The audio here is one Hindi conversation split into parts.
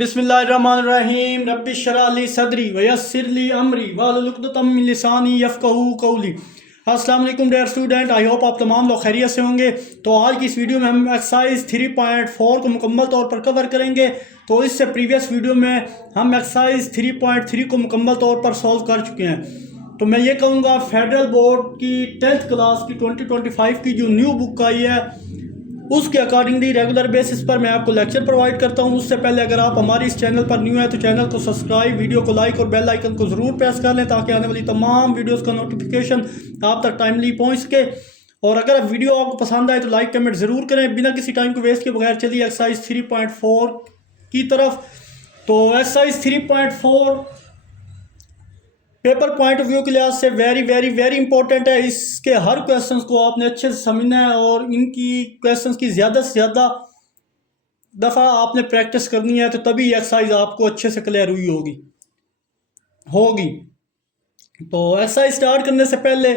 बिस्मिल्लाहिर्रहमानिर्रहीम रब्बिश शरह ली सदरी वयस्सिर ली अमरी वाहलुल उक़दतम मिन लिसानी यफ़क़हू क़ौली। अस्सलाम वालेकुम डियर स्टूडेंट, आई होप आप तमाम लोग खैरियत से होंगे। तो आज की इस वीडियो में हम एक्सरसाइज 3.4 को मुकम्मल तौर पर कवर करेंगे। तो इससे प्रीवियस वीडियो में हम एक्सरसाइज 3.3 को मुकम्मल तौर पर सॉल्व कर चुके हैं। तो मैं ये कहूँगा फेडरल बोर्ड की 10th क्लास की 2025 की जो न्यू बुक आई है उसके अकॉर्डिंगली रेगुलर बेसिस पर मैं आपको लेक्चर प्रोवाइड करता हूं। उससे पहले अगर आप हमारे इस चैनल पर न्यू है तो चैनल को सब्सक्राइब, वीडियो को लाइक और बेल आइकन को ज़रूर प्रेस कर लें ताकि आने वाली तमाम वीडियोस का नोटिफिकेशन आप तक टाइमली पहुंच सके। और अगर वीडियो आपको पसंद आए तो लाइक कमेंट ज़रूर करें। बिना किसी टाइम को वेस्ट के बगैर चलिए एक्सरसाइज 3.4 की तरफ। तो exercise 3.4 paper point of view के लिहाज से वेरी वेरी वेरी इंपॉर्टेंट है। इसके हर क्वेश्चंस को आपने अच्छे से समझना है और इनकी क्वेश्चंस की ज़्यादा से ज़्यादा दफ़ा आपने प्रैक्टिस करनी है, तो तभी एक्सरसाइज आपको अच्छे से क्लियर हुई होगी। तो एक्सरसाइज स्टार्ट करने से पहले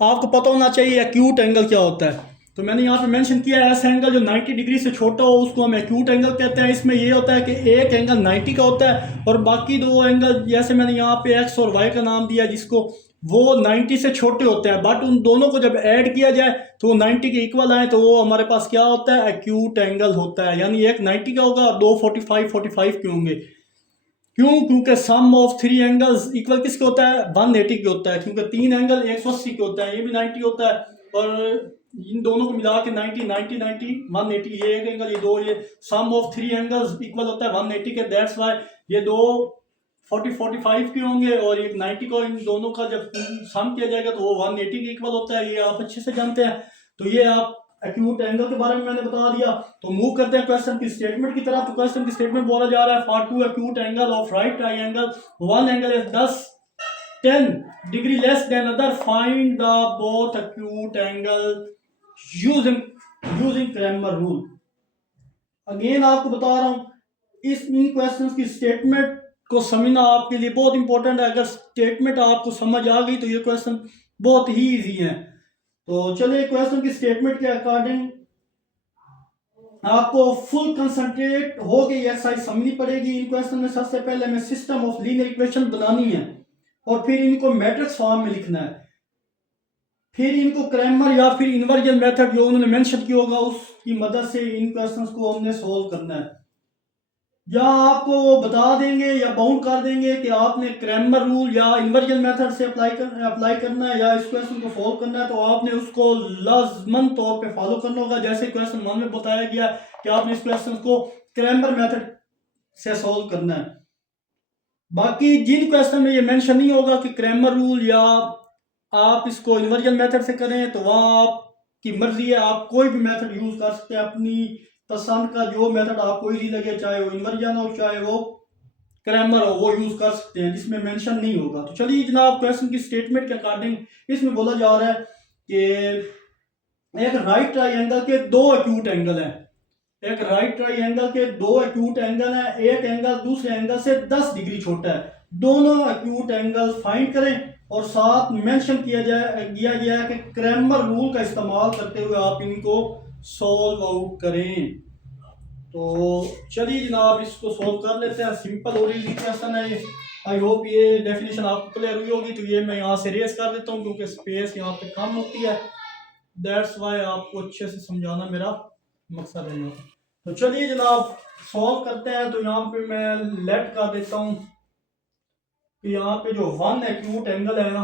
आपको पता होना चाहिए एक्यूट एंगल क्या होता है। तो मैंने यहाँ पे मेंशन किया है ऐसा एंगल जो 90 डिग्री से छोटा हो उसको हम एक्यूट एंगल कहते हैं। इसमें ये होता है कि एक एंगल 90 का होता है और बाकी दो एंगल जैसे मैंने यहाँ पे एक्स और वाई का नाम दिया जिसको वो 90 से छोटे होते हैं, बट उन दोनों को जब ऐड किया जाए तो वो 90 के इक्वल आए तो वो हमारे पास क्या होता है, एक्यूट एंगल होता है। यानी एक 90 का होगा और दो 45 के होंगे। क्यों? क्योंकि सम ऑफ थ्री एंगल्स इक्वल किसके होता है, 180 के होता है। क्योंकि तीन एंगल 180 के होता है, ये भी 90 होता है और इन दोनों को मिला के 90 90 90 180, ये एक एंगल ये दो, ये सम ऑफ थ्री एंगल्स इक्वल होता है 180 के। दैट्स व्हाई ये दो 45 के होंगे और एक 90 को, इन दोनों का जब सम किया जाएगा तो वो 180 के इक्वल होता है। ये आप अच्छे से जानते हैं। तो ये आप एक्यूट एंगल के बारे में मैंने बता दिया। तो मूव करते हैं क्वेश्चन की स्टेटमेंट की तरफ। तो क्वेश्चन की स्टेटमेंट बोला जा रहा है for two acute angle of right triangle, one angle is 10 degree less than other, find the both acute angle using Cramer rule. Again आपको बता रहा हूं इन क्वेश्चंस की स्टेटमेंट को समझना आपके लिए बहुत इंपॉर्टेंट है। अगर स्टेटमेंट आपको समझ आ गई तो ये क्वेश्चन बहुत ही इजी है। तो चलिए क्वेश्चन की स्टेटमेंट के अकॉर्डिंग आपको फुल कंसंट्रेट हो गई एक्सरसाइज समझनी पड़ेगी। इन क्वेश्चन में सबसे पहले हमें सिस्टम ऑफ लीनियर इक्वेशन बनानी है और फिर इनको मैट्रिक्स फॉर्म में लिखना है। फिर इनको क्रैमर या फिर इन्वर्जन मेथड जो उन्होंने मेंशन किया होगा उसकी मदद से इन क्वेश्चंस को हमने सोल्व करना है। या आपको वो बता देंगे या बाउंड कर देंगे कि आपने क्रैमर रूल या इन्वर्जन मेथड से अप्लाई करना है या इस क्वेश्चन को सोल्व करना है, तो आपने उसको लाजमन तौर पे फॉलो करना होगा। जैसे क्वेश्चन 1 में बताया गया कि आपने इस क्वेश्चन को क्रैमर मेथड से सोल्व करना है। बाकी जिन क्वेश्चन में ये मेंशन नहीं होगा कि क्रैमर रूल या आप इसको इन्वर्जन मेथड से करें तो वहाँ आपकी मर्जी है, आप कोई भी मेथड यूज कर सकते हैं अपनी पसंद का। जो मेथड आपको इजी लगे, चाहे वो इन्वर्जन हो चाहे वो क्रैमर हो, वो यूज कर सकते हैं जिसमें मेंशन नहीं होगा। तो चलिए जनाब क्वेश्चन की स्टेटमेंट के अकॉर्डिंग इसमें बोला जा रहा है कि एक राइट ट्राइंगल के दो एक्यूट एंगल हैं। एक राइट ट्राइंगल के दो एक्यूट एंगल है, एक एंगल दूसरे एंगल से 10 डिग्री छोटा है। दोनों एक्यूट एंगल फाइंड करें और साथ मेंशन किया गया है कि क्रैमर रूल का इस्तेमाल करते हुए आप इनको सॉल्व आउट करें। तो चलिए जनाब इसको सॉल्व कर लेते हैं। सिंपल और इजी क्वेश्चन है। आई होप ये डेफिनेशन आपको क्लियर हुई होगी। तो ये मैं यहाँ से रेस कर देता हूँ क्योंकि स्पेस यहाँ पे कम होती है। दैट्स वाई आपको अच्छे से समझाना मेरा मकसद है। तो चलिए जनाब सॉल्व करते हैं। तो यहाँ पे मैं लेट कर देता हूँ कि यहाँ पे जो वन एक्यूट एंगल है ना,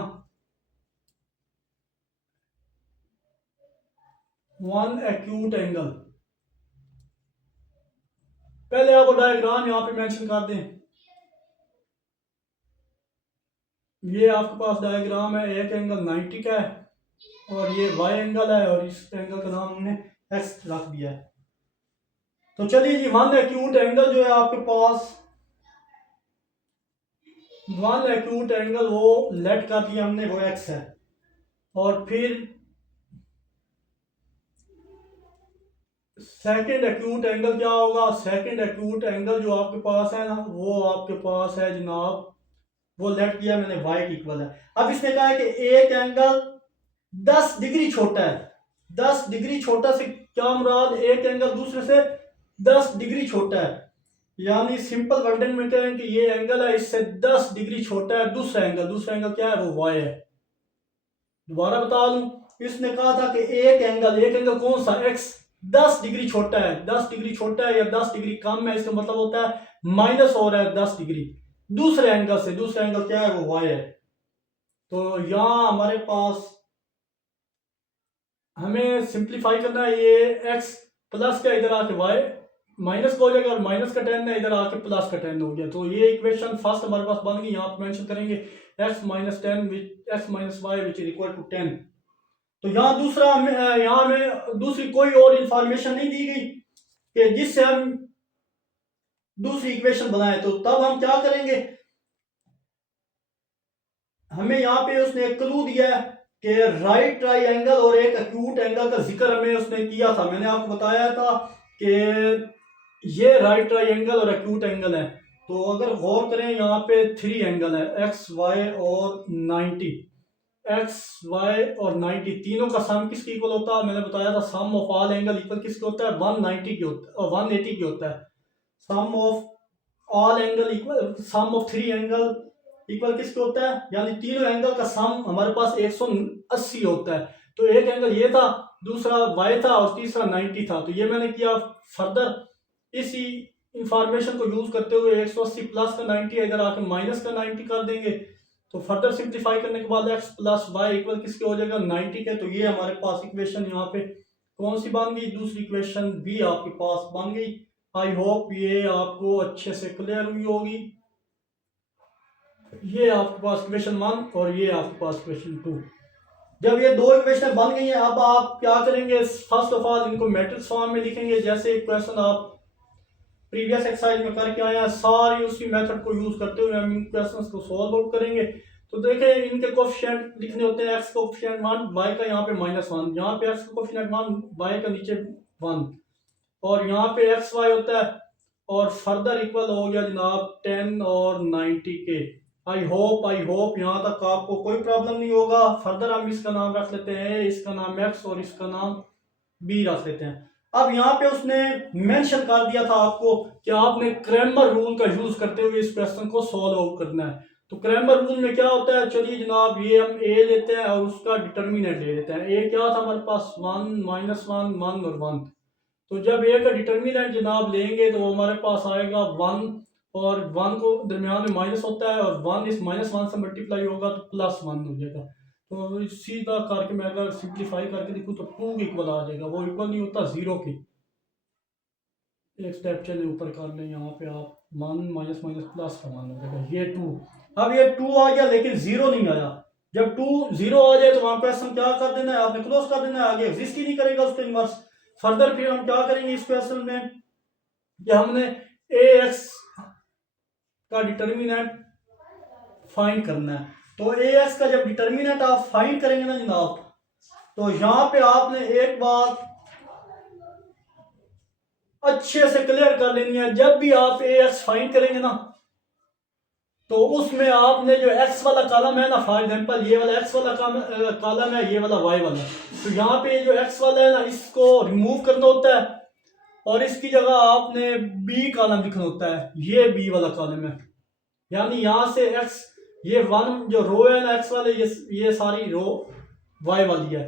वन एक्यूट एंगल, पहले आपको डायग्राम यहाँ पे मेंशन कर दें। ये आपके पास डायग्राम है, एक एंगल 90 का है और ये वाई एंगल है और इस एंगल का नाम हमने एक्स रख दिया है। तो चलिए जी वन एक्यूट एंगल जो है आपके पास, वन एक्यूट एंगल वो लेट कर दिया हमने, वो एक्स है। और फिर सेकंड एक्यूट एंगल क्या होगा, सेकंड एक्यूट एंगल जो आपके पास है ना वो आपके पास है जनाब, वो लेट किया मैंने वाई की इक्वल है। अब इसने कहा है कि एक एंगल 10 डिग्री छोटा है। 10 डिग्री छोटा से क्या मुराद, एक एंगल दूसरे से 10 डिग्री छोटा है। यानी सिंपल वर्डिंग में कहें कि ये एंगल है, इससे 10 डिग्री छोटा है दूसरा एंगल क्या है, वो y है। दोबारा बता दूं, इसने कहा था कि एक एंगल कौन सा, x 10 डिग्री छोटा है, 10 डिग्री छोटा है या 10 डिग्री कम है, इसका मतलब होता है माइनस हो रहा है 10 डिग्री दूसरे एंगल से, दूसरा एंगल क्या है, वो y है। तो यहां हमारे पास हमें सिंप्लीफाई करना है, ये x प्लस का इधर आके y माइनस का हो जाएगा और माइनस का 10 है, इधर आके प्लस का 10 हो गया। तो ये इक्वेशन फर्स्ट हमारे पास बन गई। यहाँ पे मेंशन करेंगे x minus 10 x minus y which is equal to 10। तो यहाँ यहाँ हमें दूसरी कोई और इंफॉर्मेशन नहीं दी गई कि जिससे हम दूसरी इक्वेशन बनाए। तो तब हम क्या करेंगे, हमें यहाँ पे उसने एक क्लू दिया है कि राइट ट्राइंगल और एक एक्यूट एंगल का जिक्र हमें उसने किया था। मैंने आपको बताया था कि ये राइट ट्राइंगल और एक्यूट एंगल है। तो अगर गौर करें, यहाँ पे 3 एंगल है, एक्स वाई और 90, एक्स वाई और 90 तीनों का सम किसके इक्वल होता है, मैंने बताया था सम ऑफ ऑल एंगल इक्वल किसके होता है, 190 के होता है, 180 के होता है। Sum of all angle equal sum of 3 angle equal किसके होता है, यानी तीनों एंगल का सम हमारे पास 180 होता है। तो एक एंगल ये था, दूसरा y था और तीसरा 90 था। तो ये मैंने किया फर्दर इसी इंफॉर्मेशन को यूज करते हुए 180 प्लस का 90 इधर आकर माइनस का 90 कर देंगे। तो फर्दर सिंप्लीफाई करने के बाद x प्लस वाई इक्वल किसके हो जाएगा, 90 के। तो ये हमारे पास इक्वेशन यहाँ पे कौन सी बन गई, दूसरी इक्वेशन भी आपके पास बन गई। आई होप ये आपको अच्छे से क्लियर हुई होगी। ये आपके पास इक्वेशन 1 और ये आपके पास इक्वेशन 2। जब ये दो इक्वेशन बन गई हैं, अब आप क्या करेंगे, फर्स्ट ऑफ ऑल इनको मैट्रिक्स फॉर्म में लिखेंगे। जैसे इक्वेशन आप प्रीवियस एक्सरसाइज में करके आए हैं, सारी उसी मेथड को यूज करते हुए हम इन क्वेश्चंस को सॉल्व आउट करेंगे। तो देखें, इनके कोफिशिएंट लिखने होते हैं, एक्स का कोफिशिएंट 1, वाई का यहाँ पे -1, यहाँ पे एक्स का कोफिशिएंट 1, वाई का नीचे 1, और यहाँ पे एक्स वाई होता है, और फर्दर इक्वल हो गया जनाब 10 और 90 के। आई होप यहाँ तक आपको कोई प्रॉब्लम नहीं होगा। फर्दर हम इसका नाम रख लेते हैं, इसका नाम एक्स और इसका नाम बी रख लेते हैं। अब यहाँ पे उसने मेंशन कर दिया था आपको कि आपने क्रैमर रूल का यूज करते हुए इस क्वेश्चन को सॉल्व आउट करना है। तो क्रैमर रूल में क्या होता है, चलिए जनाब ये हम ए लेते हैं और उसका डिटर्मिनेंट ले लेते हैं। ए क्या था हमारे पास, 1 -1 1 और 1। तो जब ए का डिटर्मिनेंट जनाब लेंगे तो हमारे पास आएगा 1, और 1 को दरमियान में माइनस होता है, और 1 इस -1 से मल्टीप्लाई होगा तो +1 हो जाएगा। तो सीधा करके मैं अगर सिंप्लीफाई करके देखूँ तो 2 के इक्वल आ जाएगा, वो इक्वल नहीं होता 0 के। एक स्टेप चले ऊपर कर लें, यहाँ पे आप 1 माइनस माइनस प्लस का मान हो जाएगा, ये 2। अब ये 2 आ गया लेकिन 0 नहीं आया। जब 2 0 आ जाए तो वहां क्वेश्चन क्या कर देना है, आपने क्लोज कर देना है, आगे एग्जिस्ट ही नहीं करेगा उसके इनवर्स। फर्दर फिर हम क्या करेंगे इस क्वेश्चन में कि हमने ए एक्स का डिटर्मिनेंट फाइंड करना है। तो ए एक्स का जब डिटर्मिनेंट आप फाइंड करेंगे ना जनाब, तो यहां पे आपने एक बात अच्छे से क्लियर कर लेनी है। जब भी आप ए एक्स फाइंड करेंगे ना, तो उसमें आपने जो एक्स वाला कॉलम है ना, फॉर एग्जांपल ये वाला एक्स वाला कॉलम है, ये वाला वाई वाला, तो यहाँ पे जो एक्स वाला है ना, इसको रिमूव करना होता है और इसकी जगह आपने बी कॉलम लिखना होता है। ये बी वाला कॉलम है, यानी यहाँ से एक्स, ये 1 जो रो है ना एक्स वाले, ये सारी रो वाई वाली है।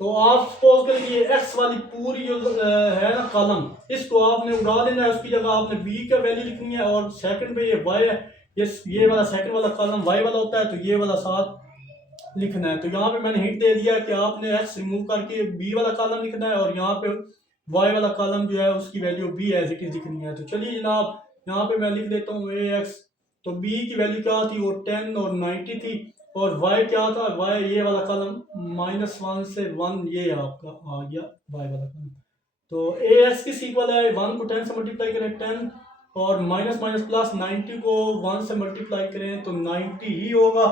तो आप सपोज करें ये एक्स वाली पूरी जो है ना कॉलम, इसको आपने उड़ा देना है, उसकी जगह आपने बी का वैल्यू लिखनी है, और सेकंड पे ये वाई है, ये वाला सेकंड वाला कॉलम वाई वाला होता है, तो ये वाला साथ लिखना है। तो यहाँ पे मैंने हिंट दे दिया कि आपने एक्स रिमूव करके बी वाला कॉलम लिखना है, और यहाँ पे वाई वाला कॉलम जो है उसकी value be as it is लिखनी है। तो चलिए जनाब, यहाँ पे मैं लिख देता हूँ ए एक्स। तो बी की वैल्यू क्या थी, वो 10 और 90 थी, और y क्या था, y ये वाला कॉलम -1 से 1, ये आपका आ गया y वाला कॉलम। तो ए एक्स किस इक्वल है, 1 को 10 से मल्टीप्लाई करें 10, और माइनस माइनस प्लस 90 को 1 से मल्टीप्लाई करें तो 90 ही होगा।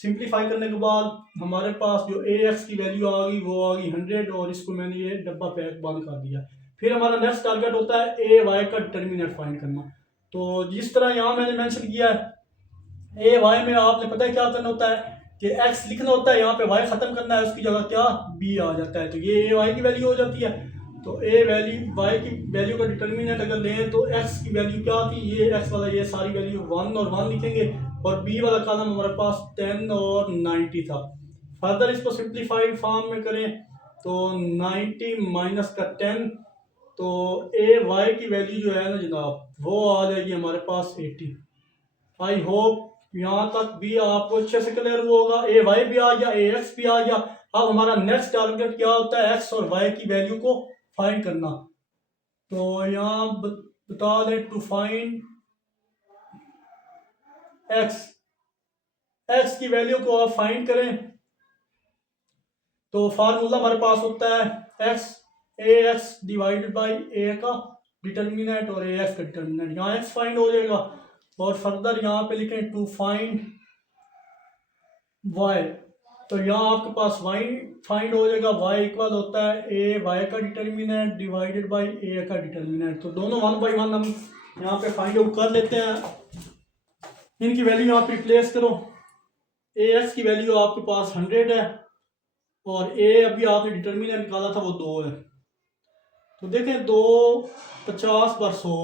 सिंप्लीफाई करने के बाद हमारे पास जो ए एक्स की वैल्यू आ गई वो आ गई 100, और इसको मैंने ये डब्बा पैक बंद कर दिया। फिर हमारा नेक्स्ट टारगेट होता है ए वाई का डिटर्मिनेंट फाइंड करना। तो जिस तरह यहाँ मैंने मेंशन किया है, ए वाई में आपने पता है क्या करना होता है कि एक्स लिखना होता है, यहाँ पे वाई खत्म करना है, उसकी जगह क्या बी आ जाता है, तो ये ए वाई की वैल्यू हो जाती है। तो ए वैल्यू वाई की वैल्यू का डिटर्मिनेंट अगर लें तो एक्स की वैल्यू क्या थी, ये एक्स वाला ये सारी वैल्यू 1 और 1 लिखेंगे, और बी वाला कॉलम हमारे पास 10 और 90 था। फर्दर इसको सिंप्लीफाइड फॉर्म में करें तो 90 माइनस का 10, तो ए वाई की वैल्यू जो है ना जनाब वो आ जाएगी हमारे पास 80। आई होप यहाँ तक भी आपको अच्छे से क्लियर हुआ होगा। ए वाई भी आ गया, ए एक्स भी आ गया। अब हमारा नेक्स्ट टारगेट क्या होता है, एक्स और वाई की वैल्यू को फाइंड करना। तो यहाँ बता दें टू फाइंड एक्स, एक्स की वैल्यू को आप फाइंड करें तो फार्मूला हमारे पास होता है X A X divided by A का डिटर्मिनेंट और ए एक्स का डिटर्मिनेंट। यहाँ एक्स फाइंड हो जाएगा और फर्दर यहाँ पे लिखें टू फाइंड वाई, तो यहाँ आपके पास वाई फाइंड हो जाएगा। वाई इक्वल होता है ए वाई का डिटर्मिनेंट डिवाइडेड बाई ए का डिटर्मिनेंट। तो दोनों 1 बाई 1 हम यहाँ पे फाइंड आउट कर लेते हैं। इनकी वैल्यू यहाँ पे रिप्लेस करो। ए एक्स की वैल्यू आपके पास 100 है और ए अभी आपने डिटर्मिनेंट निकाला था वो 2 है। तो देखें 2 50 पर 100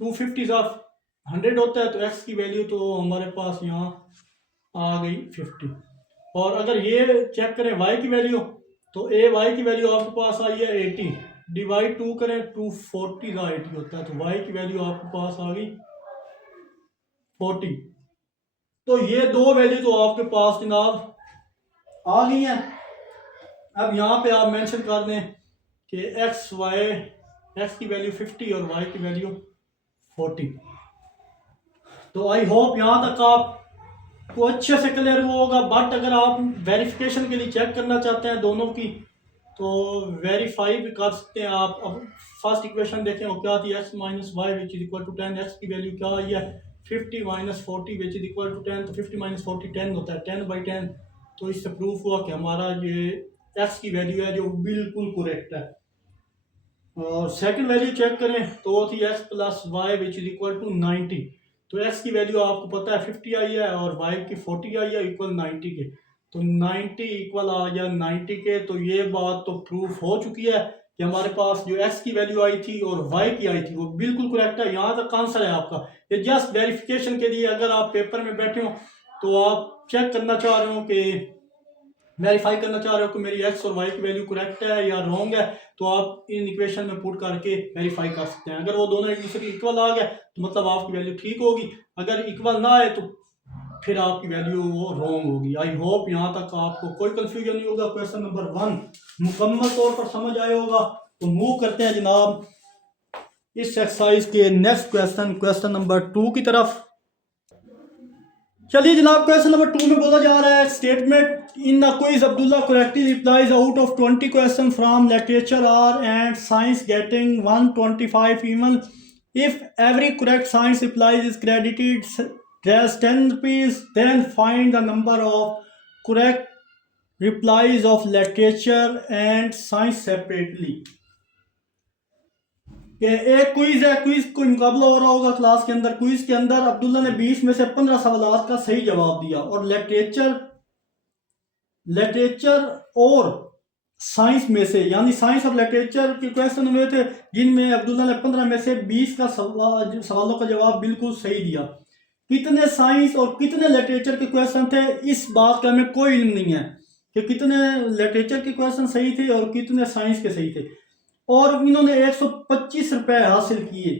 250 ऑफ 100 होता है, तो एक्स की वैल्यू तो हमारे पास यहाँ आ गई 50। और अगर ये चेक करें वाई की वैल्यू, तो ए वाई की वैल्यू आपके पास आई है 80, डिवाइड 2 करें 240 का 80 होता है, तो वाई की वैल्यू आपके पास आ गई 40। तो ये दो वैल्यू तो आपके पास जनाब आ गई हैं। अब यहाँ पे आप मेंशन कर दें कि एक्स वाई, एक्स की वैल्यू 50 और वाई की वैल्यू 40। तो आई होप यहाँ तक आपको अच्छे से क्लियर हुआ होगा। बट अगर आप वेरिफिकेशन के लिए चेक करना चाहते हैं दोनों की, तो वेरीफाई भी कर सकते हैं आप। अब फर्स्ट इक्वेशन देखें वो क्या थी, x minus y which is equal to 10। X की वैल्यू क्या आई है 50 minus 40 which is equal to 10। तो 50 माइनस 40 10 होता है, 10 बाई 10। तो इससे प्रूफ हुआ कि हमारा ये एक्स की वैल्यू है जो बिल्कुल करेक्ट है। और सेकंड वैल्यू चेक करें तो वो थी x plus y which is equal to 90। तो एक्स की वैल्यू आपको पता है 50 आई है और वाई की 40 आई है इक्वल 90 के। तो 90 इक्वल आ गया 90 के। तो ये बात तो प्रूफ हो चुकी है कि हमारे पास जो एक्स की वैल्यू आई थी और वाई की आई थी वो बिल्कुल करेक्ट है। यहाँ तक आंसर है आपका। ये जस्ट वेरिफिकेशन के लिए, अगर आप पेपर में बैठे हो तो आप चेक करना चाह रहे हो कि वेरीफाई करना चाह रहे हो कि मेरी एक्स और वाई की वैल्यू करेक्ट है या रॉन्ग है, तो आप इन इक्वेशन में पुट करके वेरीफाई कर सकते हैं। अगर वो दोनों एक दूसरे के इक्वल आ गए तो मतलब आपकी वैल्यू ठीक होगी, अगर इक्वल ना आए तो फिर आपकी वैल्यू वो रॉन्ग होगी। आई होप यहाँ तक आपको कोई कंफ्यूजन नहीं होगा। क्वेश्चन नंबर 1 मुकम्मल तौर पर समझ आया होगा। तो मूव करते हैं जनाब इस एक्सरसाइज के नेक्स्ट क्वेश्चन, क्वेश्चन नंबर 2 की तरफ। चलिए जनाब क्वेश्चन नंबर 2 में बोला जा रहा है statement in the quiz Abdullah correctly replies out of 20 question from literature are and science getting 125 even if every correct science replies is credited as 10 rupees, then find the number of correct replies of literature and science separately। एक क्विज है, क्विज कोई मुकाबला हो रहा होगा क्लास के अंदर। क्विज के अंदर अब्दुल्ला ने 20 में से 15 सवाल का सही जवाब दिया और लिटरेचर और साइंस में से, यानी साइंस और लिटरेचर के क्वेश्चन हुए थे जिनमें अब्दुल्ला ने 15 में से 20 का सवालों का जवाब बिल्कुल सही दिया। कितने साइंस और कितने लिटरेचर के क्वेश्चन थे इस बात का हमें कोई इल्म नहीं है कि कितने लिटरेचर के क्वेश्चन सही थे और कितने साइंस के सही थे। और इन्होंने 125 रुपए हासिल किए,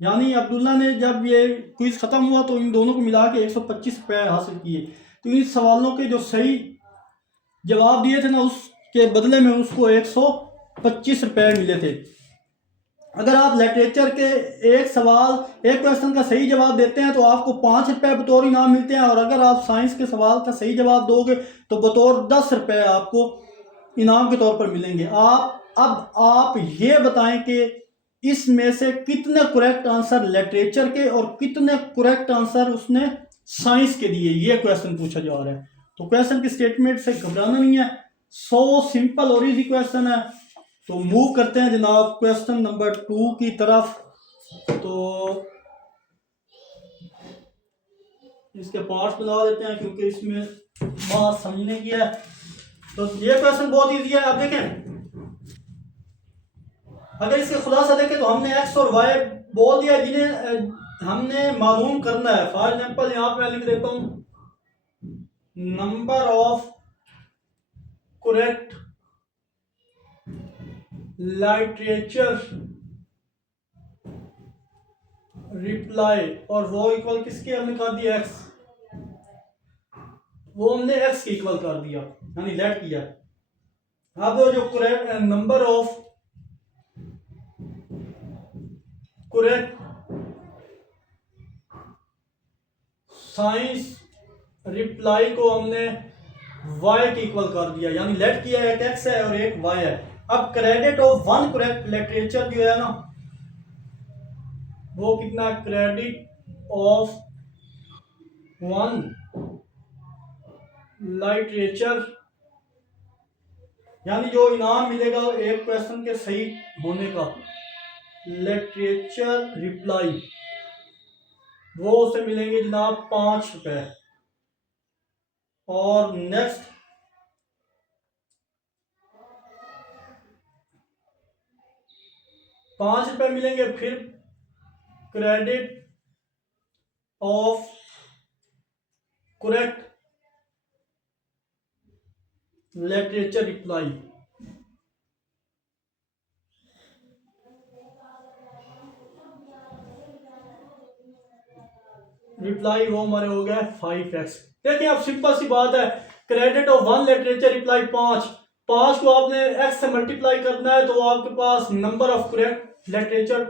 यानी अब्दुल्ला ने जब ये क्विज खत्म हुआ तो इन दोनों को मिला के 125 रुपए हासिल किए। तो इन सवालों के जो सही जवाब दिए थे ना उसके बदले में उसको 125 रुपए मिले थे। अगर आप लिटरेचर के एक क्वेश्चन का सही जवाब देते हैं तो आपको 5 रुपए बतौर इनाम मिलते हैं, और अगर आप साइंस के सवाल का सही जवाब दोगे तो बतौर 10 रुपए आपको इनाम के तौर पर मिलेंगे। अब आप ये बताएं कि इसमें से कितने करेक्ट आंसर लिटरेचर के और कितने करेक्ट आंसर उसने साइंस के दिए, ये क्वेश्चन पूछा जा रहा है। तो क्वेश्चन की स्टेटमेंट से घबराना नहीं है, सो सिंपल और इजी क्वेश्चन है। तो मूव करते हैं जनाब क्वेश्चन नंबर 2 की तरफ। तो इसके पार्ट्स बना देते हैं क्योंकि इसमें बात समझने की है। तो ये क्वेश्चन बहुत इजी है। आप देखें अगर इसके खुलासा देखें तो हमने एक्स और वाई बोल दिया जिन्हें हमने मालूम करना है। फॉर एग्जाम्पल यहाँ पे मैं लिख देता हूँ number of correct literature reply, और वो इक्वल किसके हमने कर दिया एक्स, वो हमने एक्स के इक्वल कर दिया यानी लेट किया। अब जो correct number of correct science reply को हमने y के इक्वल कर दिया यानी लेट किया, एक x है और एक y है। अब credit of one correct literature जो है ना वो कितना, क्रेडिट ऑफ वन लिटरेचर यानी जो इनाम मिलेगा एक क्वेश्चन के सही होने का, लिटरेचर रिप्लाई, वो उसे मिलेंगे जनाब 5 रुपए। और नेक्स्ट ₹5 मिलेंगे। फिर credit of correct literature reply, वो हमारे हो गया 5x। देखिए अब सिंपल सी बात है, credit of one literature reply 5 को आपने x से मल्टीप्लाई करना है तो आपके पास number of correct literature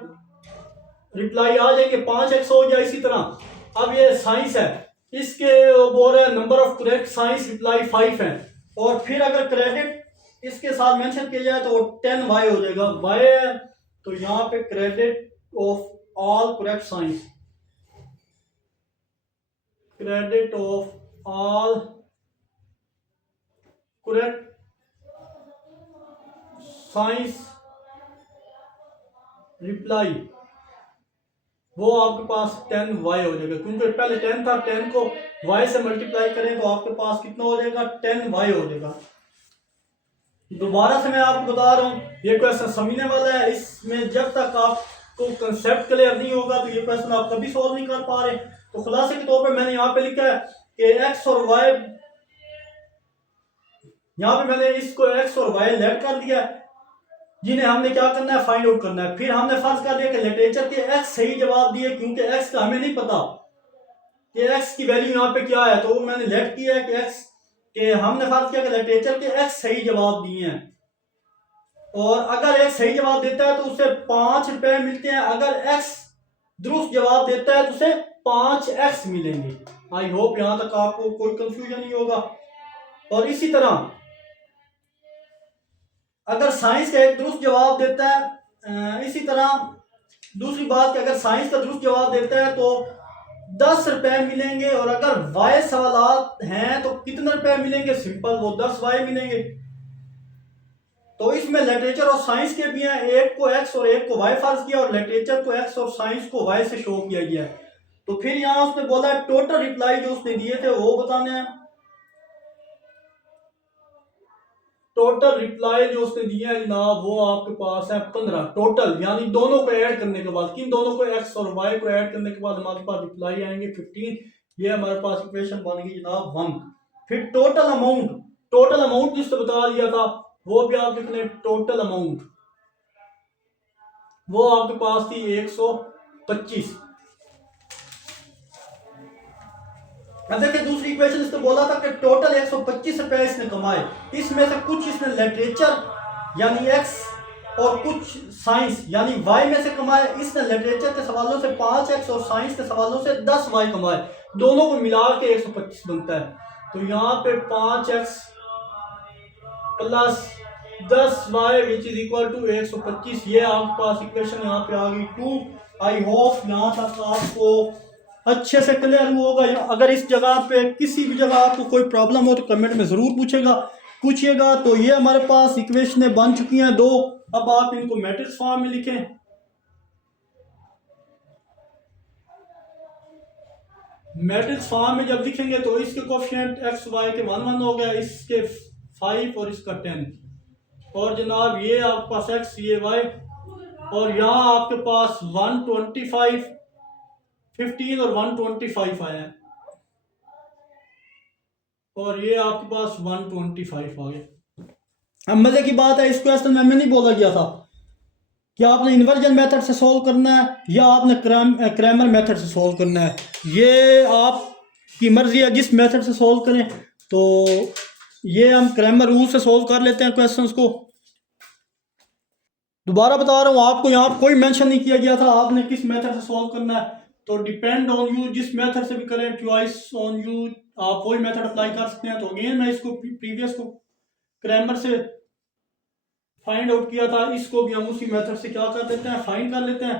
reply आ जाएंगे, 5x हो गया। इसी तरह अब ये साइंस है, इसके बोल रहे हैं number of correct science reply 5 है, और फिर अगर क्रेडिट इसके साथ मेंशन किया जाए तो वो 10y हो जाएगा। y है तो यहाँ पे credit of all correct science, credit of all correct science reply, वो आपके पास 10y हो जाएगा, क्योंकि पहले 10 था, 10 को y से मल्टीप्लाई करें तो आपके पास कितना हो जाएगा, 10y हो जाएगा। दोबारा से मैं आपको बता रहा हूँ ये क्वेश्चन समझने वाला है, इसमें जब तक आपको कंसेप्ट क्लियर नहीं होगा तो ये क्वेश्चन आप कभी सोल्व नहीं कर पा रहे। तो खुलासे के तौर पे मैंने यहाँ पे लिखा है कि x और y, यहाँ पे मैंने इसको x और y लेट कर दिया जिन्हें हमने क्या करना है, फाइंड आउट करना है। फिर हमने फर्ज कर दिया कि लिटरेचर के x सही जवाब दिए, क्योंकि x का हमें नहीं पता कि x की वैल्यू यहाँ पे क्या है, तो मैंने लेट किया है कि x के हमने फर्ज किया कि लिटरेचर के x सही जवाब दिए हैं, और अगर x सही जवाब देता है तो उसे 5 रुपए मिलते हैं, अगर x दुरुस्त जवाब देता है तो उसे 5x मिलेंगे। आई होप यहां तक आपको कोई कंफ्यूजन नहीं होगा। और इसी तरह अगर साइंस का एक दुरुस्त जवाब देता है, इसी तरह दूसरी बात कि अगर साइंस का दुरुस्त जवाब देता है तो 10 रुपए मिलेंगे, और अगर वाई सवालात हैं तो कितने रुपए मिलेंगे, सिंपल वो 10y मिलेंगे। तो इसमें लिटरेचर और साइंस के भी हैं, एक को x और एक को y फर्ज किया, और लिटरेचर को x और साइंस को y से शो किया गया है। तो फिर यहाँ उसने बोला है टोटल रिप्लाई जो उसने दिए थे वो बताने हैं। टोटल रिप्लाई जो उसने दिया है जनाब वो आपके पास है 15 टोटल, यानी दोनों को ऐड करने के बाद, किन दोनों को x और y को ऐड करने के बाद हमारे पास रिप्लाई आएंगे 15। ये हमारे पास इक्वेशन बन गई जनाब 1। फिर टोटल अमाउंट जिसने बता दिया था वो भी आप लिख लें, टोटल अमाउंट वो आपके पास थी 125। अब देखिए दूसरी इक्वेशन इसने बोला था कि टोटल 125 रुपए इसने कमाए, इसमें से कुछ इसने लिटरेचर यानी x और कुछ साइंस यानी y में से कमाए। इसने लिटरेचर के सवालों से 5x और साइंस के सवालों से 10y कमाए, दोनों को मिला के 125 बनता है। तो यहाँ पे 5x plus 10y which is equal to 125, ये आपके पास इक्वेशन यहाँ पे आ गई 2। आई होप यहाँ तक आपको अच्छे से क्लियर हुआ होगा। अगर इस जगह पे किसी भी जगह आपको कोई प्रॉब्लम हो तो कमेंट में ज़रूर पूछिएगा। तो ये हमारे पास इक्वेशनें बन चुकी हैं 2। अब आप इनको मैट्रिक्स फॉर्म में लिखें। मैट्रिक्स फॉर्म में जब लिखेंगे तो इसके कोफिशिएंट x y के 1 1 हो गया, इसके 5 और इसका 10, और जनाब ये आपके पास x ये y और यहाँ आपके पास 125, 15 और 125 आया है, और ये आपके पास 125 आ गया। अब मजे की बात है, इस क्वेश्चन में हमें नहीं बोला गया था कि आपने इन्वर्जन मेथड से सॉल्व करना है या आपने क्रैमर मेथड से सॉल्व करना है। ये आपकी मर्जी है, जिस मेथड से सॉल्व करें। तो ये हम क्रैमर रूल से सॉल्व कर लेते हैं क्वेश्चंस को। दोबारा बता रहा हूँ आपको, यहाँ कोई मेंशन नहीं किया गया था आपने किस मेथड से सॉल्व करना है। तो डिपेंड ऑन यू, जिस मेथड से भी करें, चॉइस ऑन यू, आप कोई मेथड अप्लाई कर सकते हैं। तो अगेन मैं इसको प्रीवियस को क्रैमर से फाइंड आउट किया था, इसको भी हम उसी मेथड से क्या कर देते हैं, फाइंड कर लेते हैं।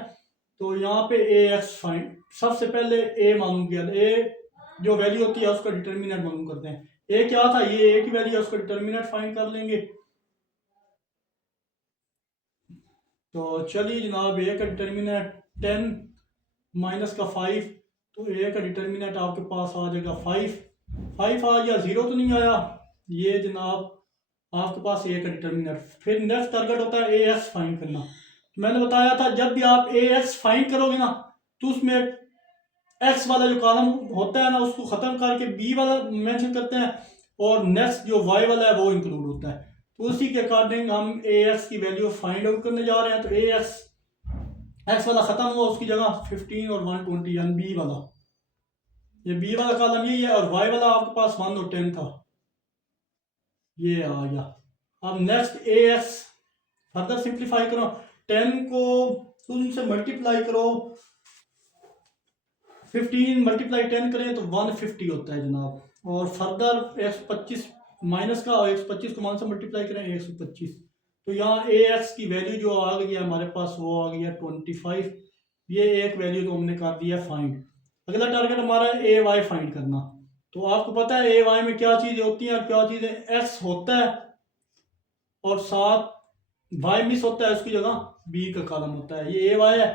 तो यहाँ पे ए एक्स फाइंड, सबसे पहले ए मालूम किया, ए जो वैल्यू होती है उसका डिटर्मिनेंट मालूम करते हैं। ए क्या था, ये ए की वैल्यू है, उसका डिटर्मिनेंट फाइंड कर लेंगे। तो चलिए जनाब, ए का डिटर्मिनेंट 10 माइनस का 5, तो ए का डिटर्मिनेंट आपके पास आ जाएगा 5 आ गया, 0 तो नहीं आया। ये जनाब आपके पास ए का डिटर्मिनेंट। फिर नेक्स्ट टारगेट होता है ए एक्स फाइंड करना। तो मैंने बताया था जब भी आप ए एक्स फाइंड करोगे ना, तो उसमें एक्स वाला जो कॉलम होता है ना, उसको खत्म करके बी वाला मेंशन करते हैं, और नेक्स्ट जो वाई वाला है वो इंक्लूड होता है। तो उसी के अकॉर्डिंग हम ए एक्स की वैल्यू फाइंड आउट करने जा रहे हैं। तो ए एक्स वाला खत्म हुआ, उसकी जगह 15 और 120 यानी बी वाला, ये बी वाला कॉलम यही है, और वाई वाला आपके पास 1 और 10 था, ये आ गया। अब नेक्स्ट ए एक्स फर्दर सिंप्लीफाई करो, 10 को उनसे मल्टीप्लाई करो, 15 मल्टीप्लाई 10 करें तो 150 होता है जनाब। और फर्दर 125 माइनस का, और 125 को मान से मल्टीप्लाई करें 125। तो यहाँ ए एक्स की वैल्यू जो आ गई है हमारे पास, वो आ गया 25। ये एक वैल्यू तो हमने कर दिया फाइंड। अगला टारगेट हमारा है ए वाई फाइंड करना। तो आपको पता है ए वाई में क्या चीज़ें होती हैं और क्या चीज़ें, एक्स होता है और साथ वाई मिस होता है, उसकी जगह बी का कॉलम होता है। ये ए वाई है,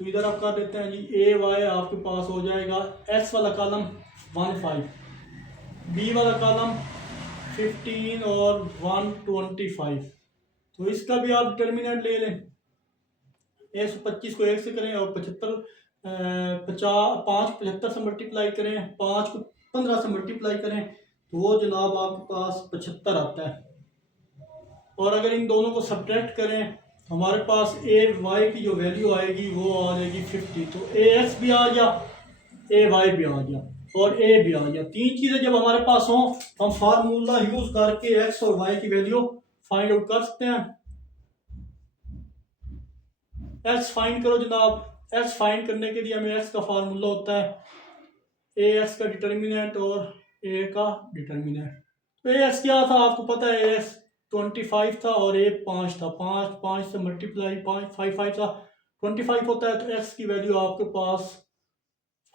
तो इधर आप कर देते हैं जी, ए वाई आपके पास हो जाएगा एक्स वाला कॉलम 15, बी वाला कॉलम 15 और 125। तो इसका भी आप डिटर्मिनेंट ले लें, 125 को 1 से करें और 75 5 75 से मल्टीप्लाई करें, 5 को 15 से मल्टीप्लाई करें, तो वो जनाब आपके पास 75 आता है। और अगर इन दोनों को सब्ट्रैक्ट करें, हमारे पास ए वाई की जो वैल्यू आएगी वो आ जाएगी 50। तो ए एक्स भी आ गया, ए वाई भी आ गया और ए भी आ गया। तीन चीज़ें जब हमारे पास हों, हम फार्मूला यूज करके एक्स और वाई की वैल्यू फाइंड आउट कर सकते हैं। एक्स फाइंड करो जनाब, एक्स फाइंड करने के लिए हमें एक्स का फार्मूला होता है ए एक्स का डिटर्मिनेंट और ए का डिटर्मिनेंट। तो ए एक्स क्या था आपको पता है, ए एक्स 25 था और ए 5 था, 5 से मल्टीप्लाई 5 था, 25 होता है। तो एक्स की वैल्यू आपके पास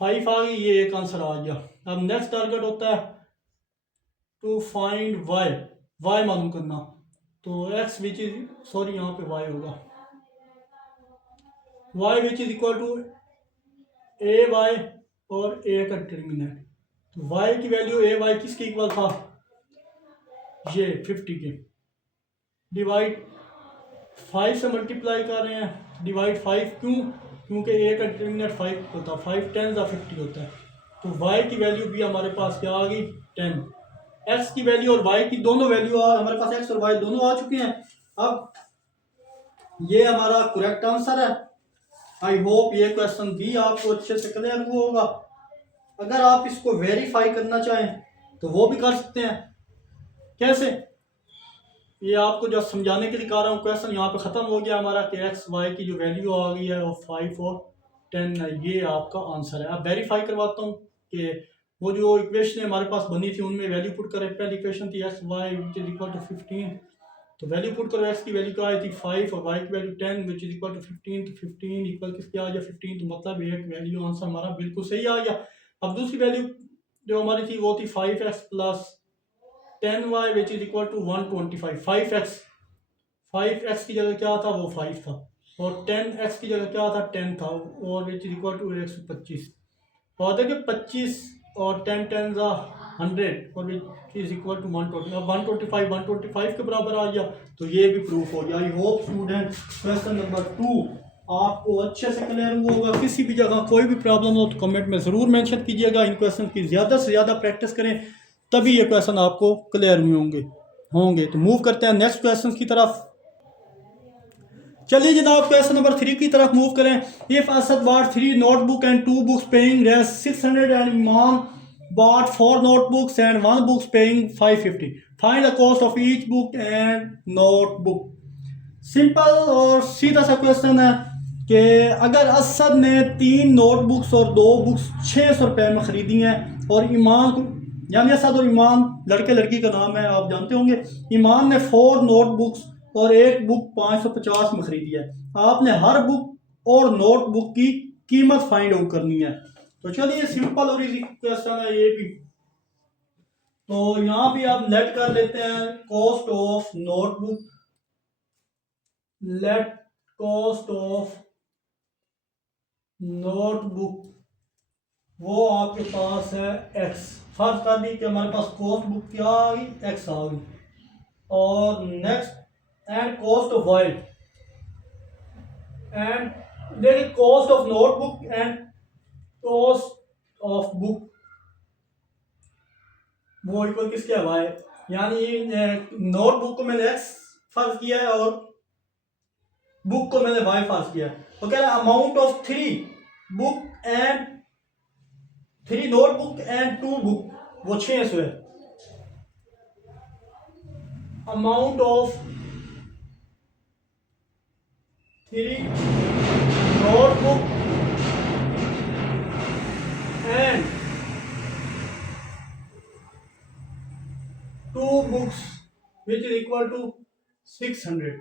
5 आ गई, ये एक आंसर आ गया। अब नेक्स्ट टारगेट होता है टू फाइंड वाई, वाई मालूम करना। तो एक्स विच इज, सॉरी यहाँ पे वाई होगा, y which is equal to A y और ए का डिटर्मिनेंट। तो वाई की वैल्यू ए वाई किसके इक्वल था, ये 50 के, डिवाइड 5 से मल्टीप्लाई कर रहे हैं, डिवाइड 5 क्यों, क्योंकि ए का डिटर्मिनेंट 5 होता है, 5 10 या 50 होता है। तो वाई की वैल्यू भी हमारे पास क्या आ गई 10। एक्स की वैल्यू और वाई की दोनों वैल्यू हमारे पास एक्स और वाई दोनों आ चुके हैं। अब ये हमारा करेक्ट आंसर है। आई होप ये क्वेश्चन भी आपको अच्छे से क्लियर हुआ होगा। अगर आप इसको वेरीफाई करना चाहें तो वो भी कर सकते हैं। कैसे, ये आपको जो समझाने के लिए कह रहा हूँ, क्वेश्चन यहाँ पे ख़त्म हो गया हमारा कि एक्स वाई की जो वैल्यू आ गई है वो 5 और 10 है, ये आपका आंसर है। अब वेरीफाई करवाता हूँ कि वो जो इक्वेशन हमारे पास बनी थी उनमें वैल्यू पुट करें। पहली इक्वेशन थी x y which is equal to 15, तो वैल्यू पुट करो, एक्स की वैल्यू क्या आई थी 5 और वाई की value 10 which is equal to 15। तो 15 इक्वल किसके आ गया 15, तो मतलब एक वैल्यू आंसर हमारा बिल्कुल सही आ गया। अब दूसरी वैल्यू जो हमारी थी वो थी 5x plus 10y which is equal to 125। 5x की जगह क्या था, वो 5 था, और 10x की जगह क्या था 10 था, और विच इज इक्वल टू 125। और देखिए 25 और 10 10 100 और विच इज इक्वल टू 120। अब 125 के बराबर आ गया, तो ये भी प्रूफ हो गया। I hope student question number 2 आपको अच्छे से क्लियर हुआ होगा। किसी भी जगह कोई भी प्रॉब्लम हो तो कमेंट में ज़रूर मेंशन कीजिएगा। इन क्वेश्चन की ज़्यादा से ज़्यादा प्रैक्टिस करें, तभी ये क्वेश्चन आपको क्लियर होंगे। तो मूव करते हैं नेक्स्ट क्वेश्चन की तरफ। चलिए जनाब, क्वेश्चन नंबर 3 की तरफ मूव करें। If Asad bought 3 notebook and 2 books paying 600 and Imam bought 4 notebooks and 1 book paying 550. Find the cost of each book and notebook. Simple और सीधा सा क्वेश्चन है कि अगर असद ने 3 नोटबुक्स और 2 बुक्स 600 रुपये में ख़रीदी हैं और ईमान को, यानी असद और ईमान लड़के लड़की का नाम है, आप जानते होंगे। ईमान ने 4 नोटबुक्स और 1 बुक 550 में ख़रीदी है। आपने हर बुक और नोटबुक की कीमत फाइंड आउट करनी है। तो चलिए सिंपल और इजी क्वेश्चन है ये भी। तो यहाँ भी आप लेट कर लेते हैं cost of notebook, let cost of notebook वो आपके पास है एक्स। फर्ज कर दी कि हमारे पास कॉस्ट बुक क्या आ गई, एक्स आ गई। और next and cost of white, and देखिए cost of notebook and cost of book वो इक्वल किसके है, वाई। यानी नोटबुक को मैंने एक्स फर्ज किया है और बुक को मैंने वाई फर्ज किया है। तो कह रहा है amount of 3 book and 3 notebook and 2 book वो 600 है। Amount of 3 notebook and 2 books which is equal to 600।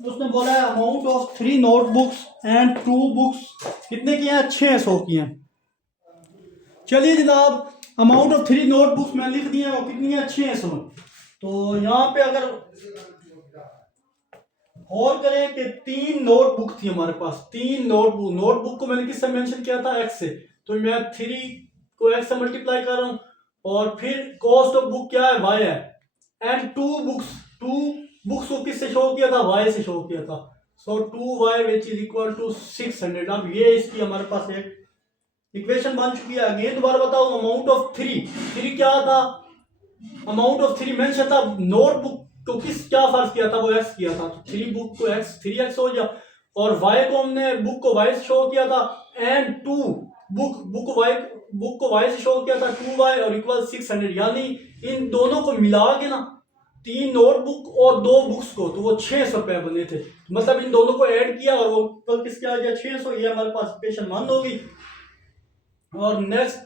उसने बोला है amount of 3 notebooks and 2 books कितने की हैं, 600 की हैं। चलिए जनाब, अमाउंट ऑफ 3 नोटबुक्स मैंने लिख दिए हैं, वो कितनी है, 600। तो यहाँ पे अगर और करें कि 3 नोटबुक थी हमारे पास, 3 नोटबुक को मैंने किससे मेंशन किया था, एक्स से। तो मैं 3 को एक्स से मल्टीप्लाई कर रहा हूँ और फिर कॉस्ट ऑफ बुक क्या है, वाई है। एंड 2 बुक्स को किससे शो किया था, वाई से शो किया था। So 2y which is equal to 600। अब ये इसकी हमारे पास एक इक्वेशन बन चुकी है। अगेन दोबारा बताओ, अमाउंट ऑफ 3 क्या था, अमाउंट ऑफ 3 मेंशन था। नोटबुक को क्या फर्ज किया था, वो एक्स किया था। तो 3 बुक को एक्स 3x हो गया और वाई को हमने बुक को वाई से शो किया था। एंड 2 बुक को वाई से शो किया था 2y और इक्वल 600। यानी इन दोनों को मिला के ना, 3 नोटबुक और 2 बुक्स को, तो वो 600 रुपये बने थे। मतलब इन दोनों को ऐड किया और वो कल किसके आ गया, 600। ये हमारे पास इक्वेशन 1 होगी। और नेक्स्ट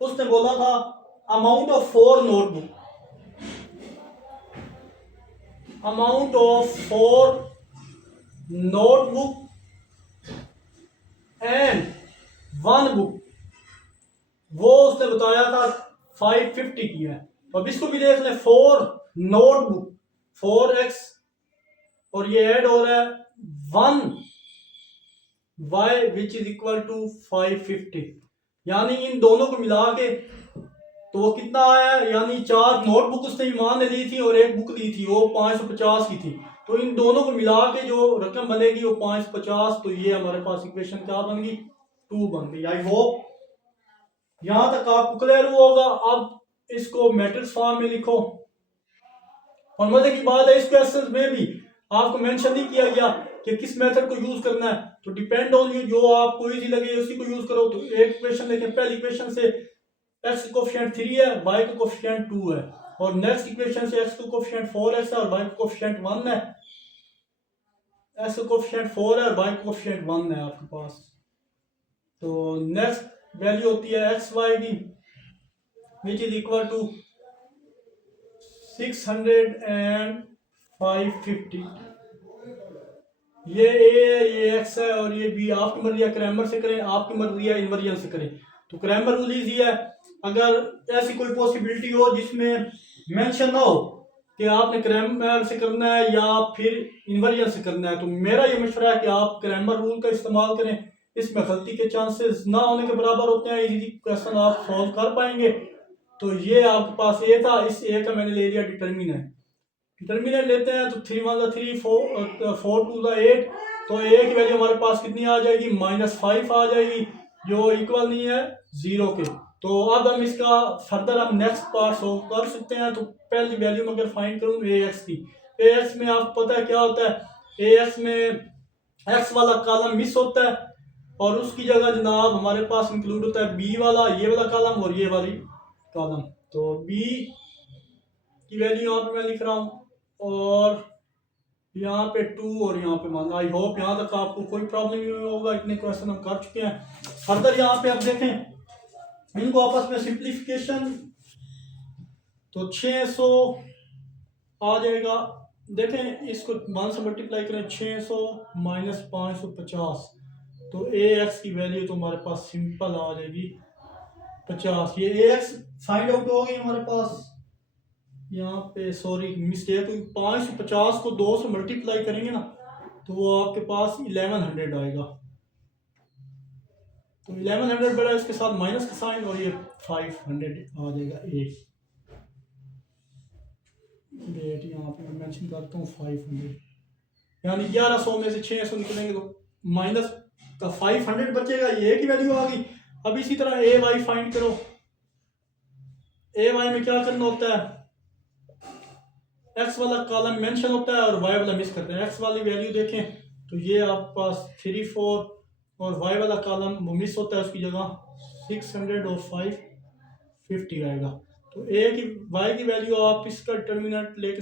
उसने बोला था amount of 4 notebook, amount of 4 notebook and 1 book वो उसने बताया था 550 की है। अब इसको भी देख लें, 4 नोटबुक 4x और ये ऐड हो रहा है 1y which is equal to 550। यानी इन दोनों को मिला के तो वो कितना आया, यानी 4 नोटबुक उसने ईमान ने ली थी और 1 बुक ली थी, वो 550 की थी। तो इन दोनों को मिला के जो रकम बनेगी वो 550। तो ये हमारे पास इक्वेशन क्या बन गई, 2 बन गई। आई होप यहां तक आपको क्लियर हुआ होगा। अब इसको मैट्रिक्स फॉर्म में लिखो। और मजे की बात है, इस क्वेश्चन में भी आपको मेंशन नहीं किया गया कि किस मेथड को यूज करना है। तो डिपेंड ऑन यू, जो आपको इजी लगे उसी को यूज करो। तो एक इक्वेशन लेके, पहली इक्वेशन से x का कोफिशिएंट 3 है, y का कोफिशिएंट 2 है। और नेक्स्ट इक्वेशन से x का कोफिशिएंट 4x है और y का कोफिशिएंट 1 है। x का कोफिशिएंट 4 है और y का कोफिशिएंट 1 है आपके पास। तो नेक्स्ट वैल्यू होती है xy की which is equal to 600 and 550। ये a है, ये x है और ये b। आपकी मर्जी है क्रैमर से करें, आपकी मर्जी है इन्वर्जन से करें। तो क्रैमर रूल इजी है। अगर ऐसी कोई पॉसिबिलिटी हो जिसमें मेंशन ना हो कि आपने क्रैमर से करना है या फिर इन्वर्जन से करना है, तो मेरा ये मशवरा है कि आप क्रैमर रूल का इस्तेमाल करें। इसमें गलती के चांसेस ना होने के बराबर होते हैं। इजी क्वेश्चन आप सॉल्व कर पाएंगे। तो ये आपके पास ए था, इस ए का मैंने ले लिया डिटर्मिनेंट। डिटर्मिनेंट लेते हैं तो 3 1 3 4 4 2 8 तो ए की वैल्यू हमारे पास कितनी आ जाएगी, -5 आ जाएगी, जो इक्वल नहीं है 0 के। तो अब हम इसका फर्दर हम नेक्स्ट पार्ट सॉल्व कर सकते हैं। तो पहली वैल्यू में अगर फाइंड करूँ ए एक्स की, ए एक्स में आपको पता है क्या होता है, ए एक्स में एक्स वाला कॉलम मिस होता है और उसकी जगह जनाब हमारे पास इंक्लूड होता है बी वाला, ये वाला कॉलम और ये वाली कॉलम। तो बी की वैल्यू यहाँ पे मैं लिख रहा हूँ और यहाँ पे 2 और यहाँ पे मान। आई होप यहाँ तक आपको कोई प्रॉब्लम नहीं होगा, इतने क्वेश्चन हम कर चुके हैं। फर्दर यहाँ पे आप देखें इनको आपस में सिंप्लीफिकेशन, तो 600 आ जाएगा। देखें इसको 1 से मल्टीप्लाई करें, 600 माइनस 550, तो ए एक्स की वैल्यू तो हमारे पास सिंपल आ जाएगी 50। ये ए एक्स फाइंड आउट हो गई हमारे पास। यहाँ पे सॉरी मिस्टेक हुई, 550 को 2 से मल्टीप्लाई करेंगे ना तो वो आपके पास 1100 आएगा। तो 1100 बड़ा इसके साथ माइनस का साइन और ये 500 आ जाएगा। एक डेट यहाँ पे मैं मेंशन करता हूँ 500, यानी 1100 में से 600 निकलेंगे तो माइनस का 500 बचेगा, ये की वैल्यू आ गई। अब इसी तरह ए वाई फाइंड करो। ए वाई में क्या करना होता है, एक्स वाला कॉलम मेंशन होता है और वाई वाला मिस करते हैं। एक्स वाली वैल्यू देखें तो ये आपके पास 3 4 और वाई वाला कॉलम वो मिस होता है, उसकी जगह 600 और 550 आएगा। तो ए की वाई की वैल्यू आप इसका डिटर्मिनेंट लेके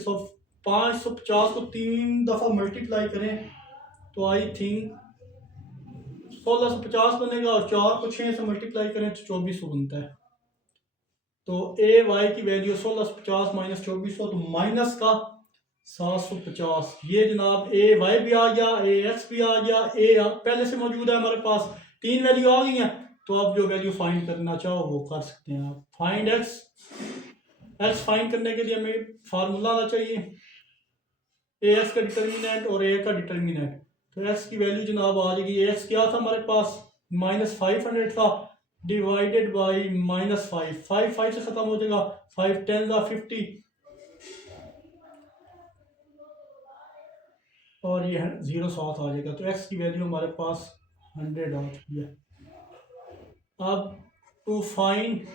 550 को 3 दफ़ा मल्टीप्लाई करें तो आई थिंक 1650 बनेगा और 4 को 6 से मल्टीप्लाई करें तो 2400 बनता है। तो ए वाई की वैल्यू 1650 माइनस 2400 तो माइनस का 750। ये जनाब ए वाई भी आ गया, ए एक्स भी आ गया, ए पहले से मौजूद है हमारे पास, 3 वैल्यू आ गई हैं। तो अब जो वैल्यू फाइंड करना चाहो वो कर सकते हैं आप। फाइंड एक्स, एक्स फाइंड करने के लिए हमें फार्मूला आना चाहिए, ए एक्स का डिटर्मिनेंट और ए का डिटर्मिनेंट। तो एक्स की वैल्यू जनाब आ जाएगी, एक्स क्या था हमारे पास -500 था, डिवाइडेड बाई -5, 5 से खत्म हो जाएगा, 5 10 50 और ये 0 साथ आ जाएगा। तो x की वैल्यू हमारे पास 100 आ चुकी है। अब to find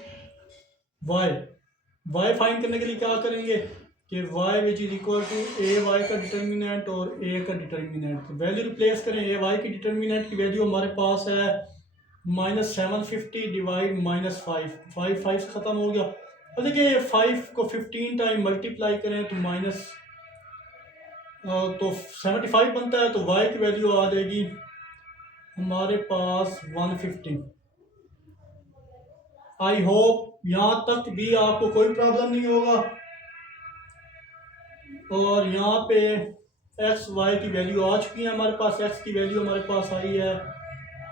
y, y find करने के लिए क्या करेंगे कि y which is equal to A y का डिटर्मिनेंट और a का डिटर्मिनेंट। वैल्यू रिप्लेस करें, ए वाई की डिटर्मिनेंट की वैल्यू हमारे पास है -750 डिवाइड -5, 5 से ख़त्म हो गया। अब देखिए 5 को 15 टाइम मल्टीप्लाई करें तो 75 बनता है। तो y की वैल्यू आ जाएगी हमारे पास 150। आई होप यहाँ तक भी आपको कोई प्रॉब्लम नहीं होगा। और यहाँ पे x y की वैल्यू आ चुकी है हमारे पास। x की वैल्यू हमारे पास आई है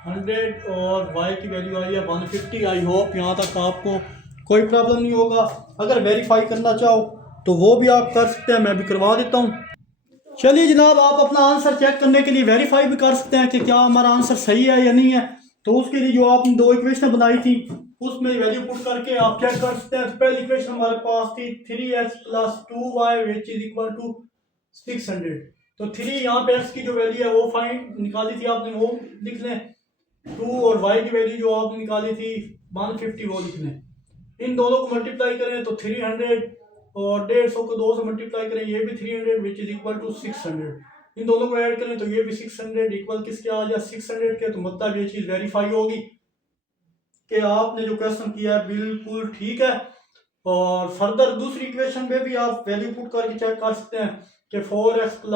100 और y की वैल्यू आई है 150। आई होप यहाँ तक आपको कोई प्रॉब्लम नहीं होगा। अगर वेरीफाई करना चाहो तो वो भी आप कर सकते हैं, मैं भी करवा देता हूँ। चलिए जनाब, आप अपना आंसर चेक करने के लिए वेरीफाई भी कर सकते हैं कि क्या हमारा आंसर सही है या नहीं है। तो उसके लिए जो आपने 2 इक्वेशन बनाई थी उसमें वैल्यू पुट करके आप चेक कर सकते हैं। तो पहली इक्वेशन हमारे पास थी 3x + 2y which is equal to 600। तो 3 यहाँ पे x की जो वैल्यू है वो फाइंड निकाली थी आपने, वो लिख लें। 2 और y की वैल्यू जो आपने निकाली थी 150 वो लिख लें। इन दोनों को मल्टीप्लाई करें तो 300 और 150 को 2 से मल्टीप्लाई करें, ये भी 300 विच इज इक्वल टू 600। इन दोनों को ऐड करें तो ये भी 600 इक्वल किसके आ जाए 600 के। तो मतलब ये चीज़ वेरीफाई होगी कि आपने जो क्वेश्चन किया है बिल्कुल ठीक है। और फर्दर दूसरी इक्वेशन में भी आप वैल्यू पुट करके चेक कर सकते हैं कि 4x +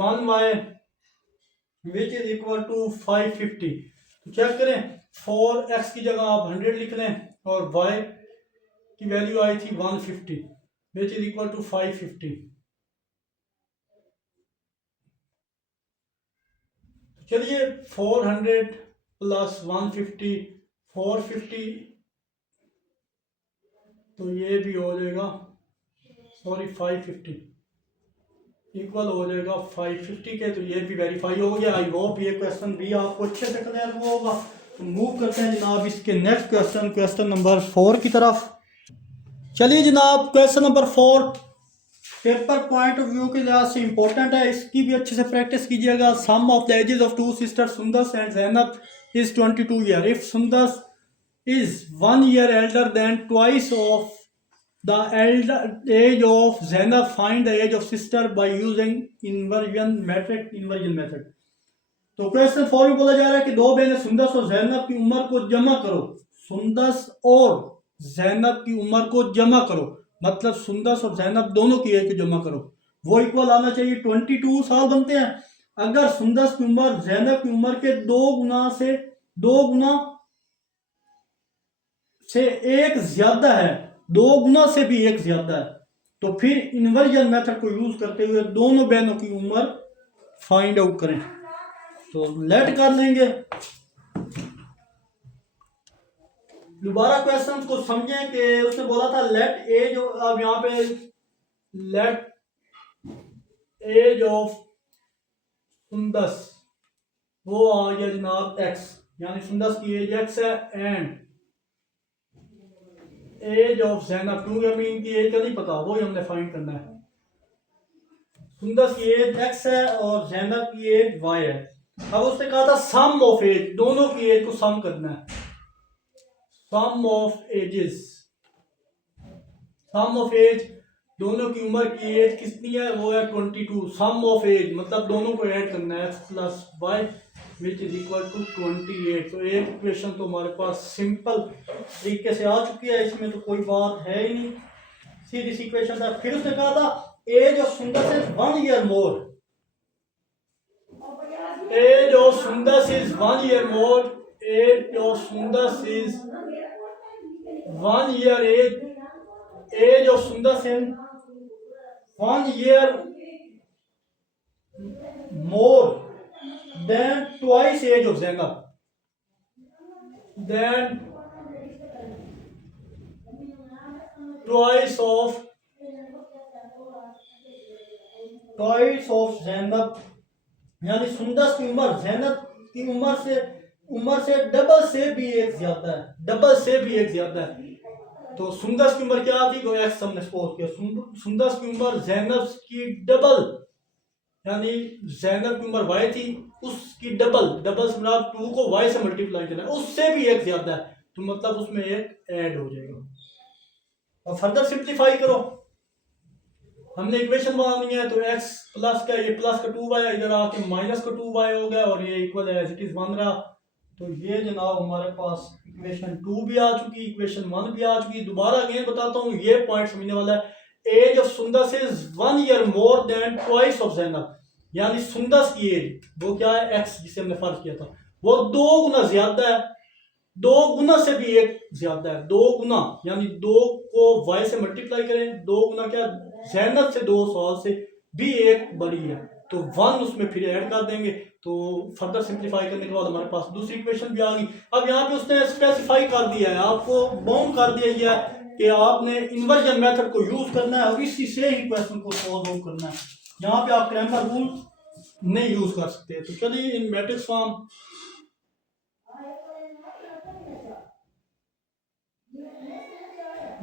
1y which is equal to 550। तो चेक करें, 4x की जगह आप 100 लिख लें और y की वैल्यू आई थी 150 विच इज इक्वल टू 550। चलिए 400 + 150 450, तो ये भी हो जाएगा 550 इक्वल हो जाएगा 550 के। तो ये भी वेरीफाई हो गया। आई होप ये क्वेश्चन भी आपको अच्छे से क्लियर हुआ होगा। तो मूव करते हैं जनाब इसके नेक्स्ट क्वेश्चन नंबर 4 की तरफ। चलिए जनाब question number 4, paper point of view के लिहाज से इंपॉर्टेंट है, इसकी भी अच्छे से प्रैक्टिस कीजिएगा। Sum of the ages of two sisters Sundus and Zainab is 22 year. If Sundus is 1 year elder than twice of the elder age of Zainab, find the age of sister by using inversion method। तो क्वेश्चन फॉलो बोला जा रहा है कि दो बहनें सुंदस और जैनब की उम्र को जमा करो। सुंदस और जैनब की उम्र को जमा करो, मतलब सुंदस और जैनब दोनों की एज को जमा करो, वो इक्वल आना चाहिए। 22 साल बनते हैं। अगर सुंदस की उम्र जैनब की उम्र के दो गुना से एक ज्यादा है, 2 गुना से भी एक ज्यादा है, तो फिर इन्वर्जन मेथड को यूज करते हुए दोनों बहनों की उम्र फाइंड आउट करें। तो लेट कर लेंगे। दोबारा क्वेश्चन को समझें कि उसने बोला था लेट एज, अब यहाँ पे लेट एज ऑफ सुंदस वो आ गया जनाब एक्स, यानी सुंदस की एज एक्स है एंड एज ऑफ जैनब 2, अभी इनकी एज का नहीं पता, वो ही हमने फाइंड करना है। सुंदस की एज एक्स है और जैनब की एज वाई है। अब उसने कहा था सम ऑफ एज, दोनों की एज को सम करना है। Sum of ages, sum of age, दोनों की उम्र की एज कितनी है, वो है 22। सम ऑफ एज मतलब दोनों को ऐड करना है, x plus y which is equal to 28। तो एक इक्वेशन तो हमारे पास सिंपल तरीके से आ चुकी है, इसमें तो कोई बात है ही नहीं, सीधी सी इक्वेशन था। फिर उसने कहा था age of Sundas is 1 year more. Age of Sundas is 1 year more. Age of Sundas is 1 year age of Sundas in 1 year more than twice age of Zainab, than twice of Zainab, यानी सुंदस की उम्र जैनब की उम्र से डबल से भी एक ज्यादा है, डबल से भी एक ज्यादा है। तो सुंदस की उम्र क्या थी, कोई एक्स हमने सपोज किया, सुंदस की उम्र जैनब की डबल, यानी जैनब की उम्र वाई थी, उसकी डबल, डबल से मतलब 2 को वाई से मल्टीप्लाई करना है, उससे भी एक ज्यादा है, तो मतलब उसमें एक ऐड हो जाएगा। और फर्दर सिंप्लीफाई करो, हमने इक्वेशन बनानी है, तो x प्लस का ये प्लस का 2y इधर आके माइनस का 2y हो गया और ये इक्वल है एज इट इज 1 रहा। तो ये जनाब हमारे पास इक्वेशन 2 भी आ चुकी, इक्वेशन 1 भी आ चुकी। दोबारा अगेन बताता हूँ, ये पॉइंट समझने वाला है। Age of Sundas is 1 year more than twice of Zainab, यानी सुंदस की एज वो क्या है, x जिसे हमने फर्ज किया था, वो 2 गुना ज्यादा है, 2 गुना से भी एक ज्यादा है, 2 गुना, यानी 2 को y से मल्टीप्लाई करें, 2 गुना क्या, जैनब से 2 साल से भी एक बड़ी है, तो 1 उसमें फिर ऐड कर देंगे। तो फर्दर सिंप्लीफाई करने के बाद हमारे पास दूसरी इक्वेशन भी आ गई। अब यहाँ पे उसने स्पेसिफाई कर दिया है, आपको बाउंड कर दिया गया है कि आपने इन्वर्जन मेथड को यूज करना है और इसी से ही क्वेश्चन को सॉल्व आउट करना है। यहाँ पे आप क्रैमर रूल नहीं यूज कर सकते। तो चलिए इन मैट्रिक्स फॉर्म,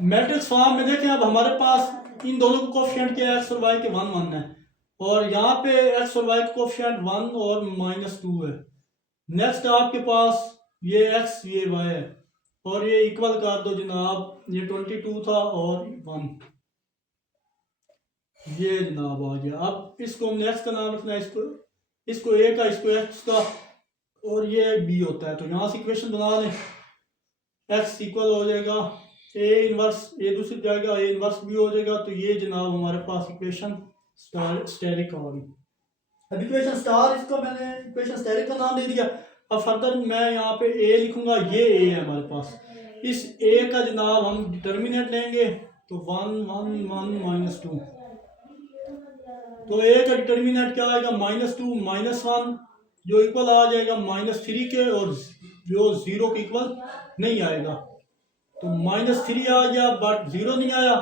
मैट्रिक्स फॉर्म में देखें, अब हमारे पास इन दोनों को कोफिशिएंट क्या है, एक्स और वाई के 1 1 है, और यहाँ पे एक्स और वाई का कोफिशिएंट 1 और -2 है। नेक्स्ट आपके पास ये एक्स ये वाई है, और ये इक्वल कर दो जनाब, ये 22 था और 1, ये जनाब आ गया। अब इसको हमने एक्स का नाम रखना है, इसको ए का, इसको एक्स का, और ये बी होता है। तो यहाँ से इक्वेशन बना लें, एक्स इक्वल हो जाएगा ए इनवर्स, ए दूसरी जाएगा, ए इनवर्स भी हो जाएगा। तो ये जनाब हमारे पास इक्वेशन स्टेरिक आ गई। अब इक्वेशन स्टार, इसको मैंने इक्वेशन स्टेरिक का नाम दे दिया। अब फर्दर मैं यहाँ पे ए लिखूंगा, ये ए है हमारे पास। इस ए का जनाब हम डिटर्मिनेंट लेंगे, तो 1 1 1 -2, तो ए का डिटर्मिनेंट क्या आएगा, -2 -1, जो इक्वल आ जाएगा -3 के, और जो 0 के इक्वल नहीं आएगा। तो -3 आ गया बट 0 नहीं आया।